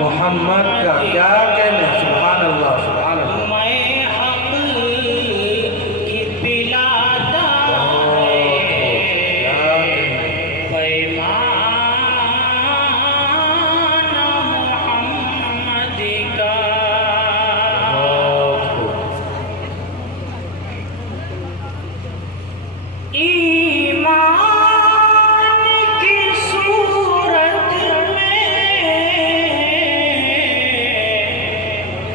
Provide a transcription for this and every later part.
محمد کا کیا کہنے، سبحان اللہ سبحان اللہ. میں حق کی پلاتا ہے پیمان محمد کا. ایمان کی صورت میں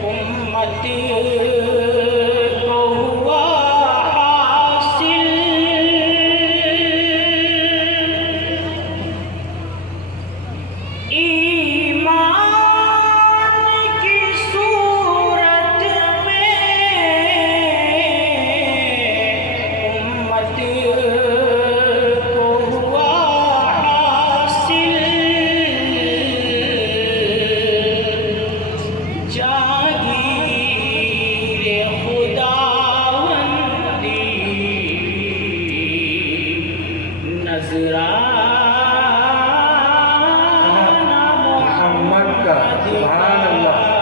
امت کو ہوا حاصل. ایمان کی صورت میں امت کو ہوا حاصل. جاگیر خداوندی نذرانہ محمد کا سبحان اللہ.